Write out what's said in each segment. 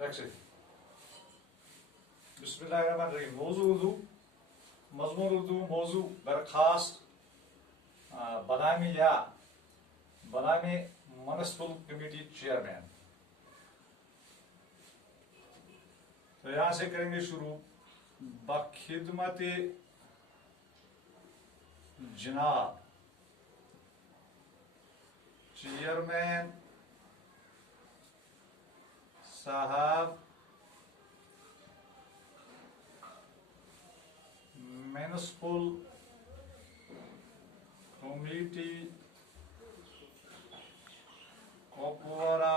Taxi. बिस्मिल्लाहिर्रहमानिर्रहीम। मौजू उर्दू, मजमून उर्दू, मौजू बरखास्त बनामी या बनामी म्युनिसिपल कमेटी चेयरमैन। तो यहाँ से करेंगे शुरू। बखिदमत जनाब चेयरमैन साहब म्युनिसिपल कमेटी कुपवारा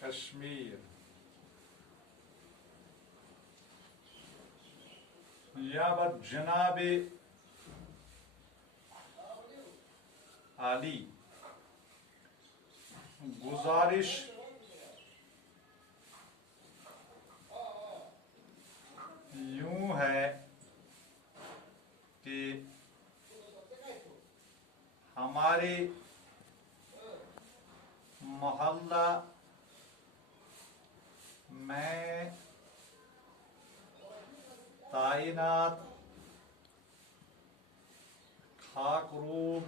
कश्मीर। यहाँ पर जनाब आली गुजारिश यूं है कि हमारे मोहल्ला में तैनात खाकरूब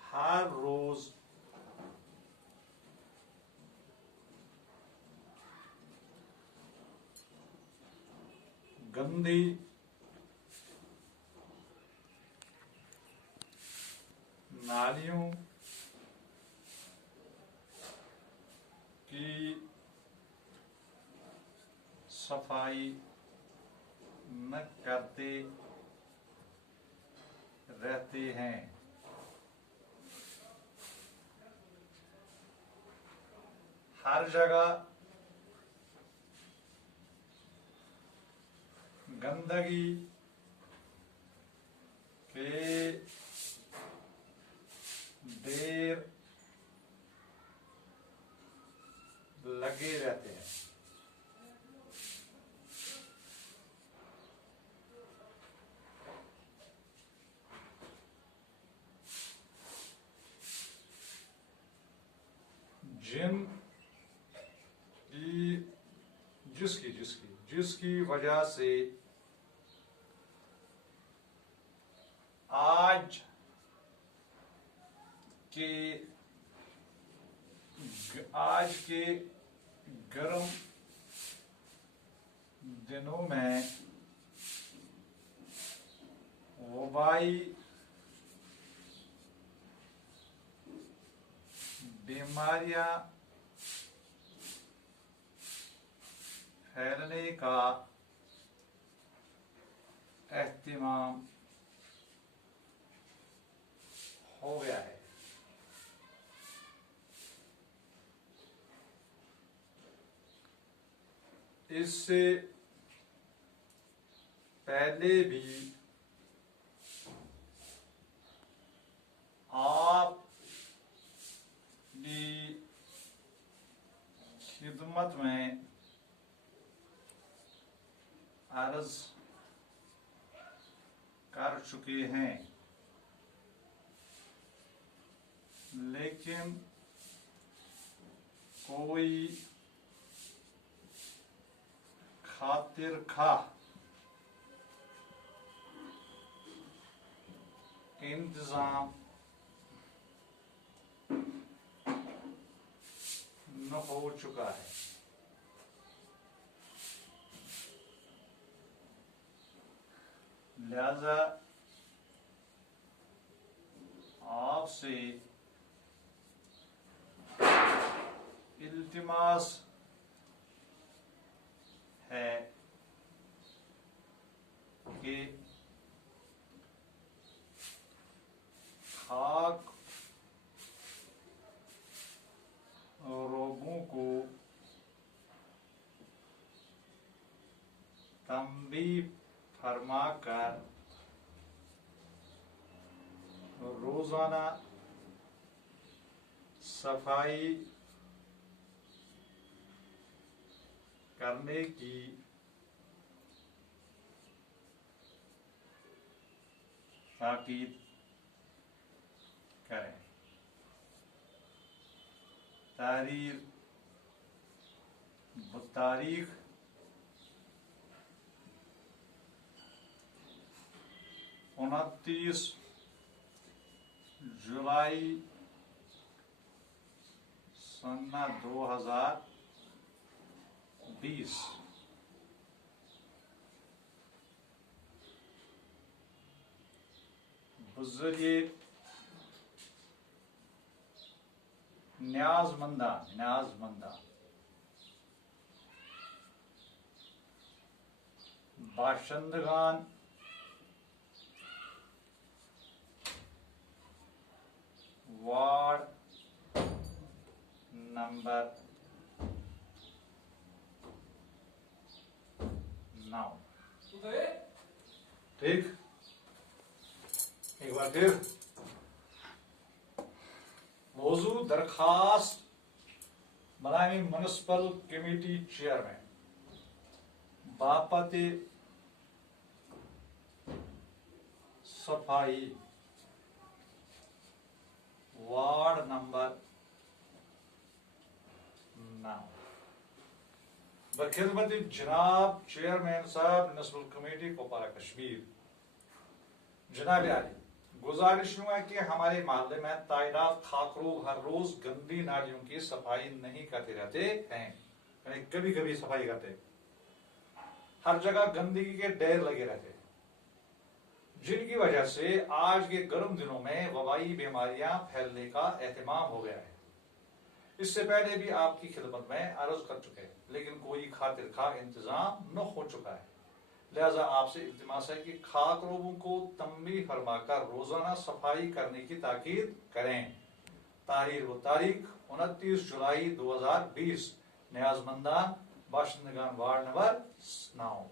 हर रोज गंदी नालियों की सफाई न करते रहते हैं। हर जगह गंदगी के ढेर लगे रहते हैं। जिसकी वजह से आज के गर्म दिनों में वबाई बीमारियां फैलने का एहतिमाम हो गया है। इससे पहले भी आपकी खिदमत में अर्ज कर चुके हैं, लेकिन कोई खातिर खाह इंतजाम न हो चुका है। लिहाजा आपसे इल्तिमास है कि खाक रोगों को तंबीह फरमाकर रोजाना सफाई करने की ताकीद करें। तारीख 29 जुलाई सन 2020। बज़रिए न्याज़मंदा बाशिंदगान वार्ड नंबर 9। ठीक, एक बार फिर मौजू दरखास्त मलामी म्युनिसिपल कमेटी चेयरमैन बापत सफाई वार्ड नंबर 9। बखिदमत जनाब चेयरमैन साहब म्युनिसिपल कमेटी कुपवारा कश्मीर। जनाब आली, गुजारिश है कि हमारे मोहल्ले में ताइदाद खाकरू हर रोज गंदी नालियों की सफाई नहीं करते रहते हैं, यानी कभी कभी सफाई करते, हर जगह गंदगी के ढेर लगे रहते हैं, जिनकी वजह से आज के गर्म दिनों में वबाई बीमारियां फैलने का एहतमाम हो गया है। इससे पहले भी आपकी खिदमत में अर्ज कर चुके हैं, लेकिन कोई खातिर खा इंतजाम न हो चुका है। लिहाजा आपसे इल्तिमास है कि खाक लोगों को तंबीह फरमाकर रोजाना सफाई करने की ताकीद करें। तारीख 29 जुलाई 2020। न्याज़मंदान बाशिंदगान वार्ड नंबर 9।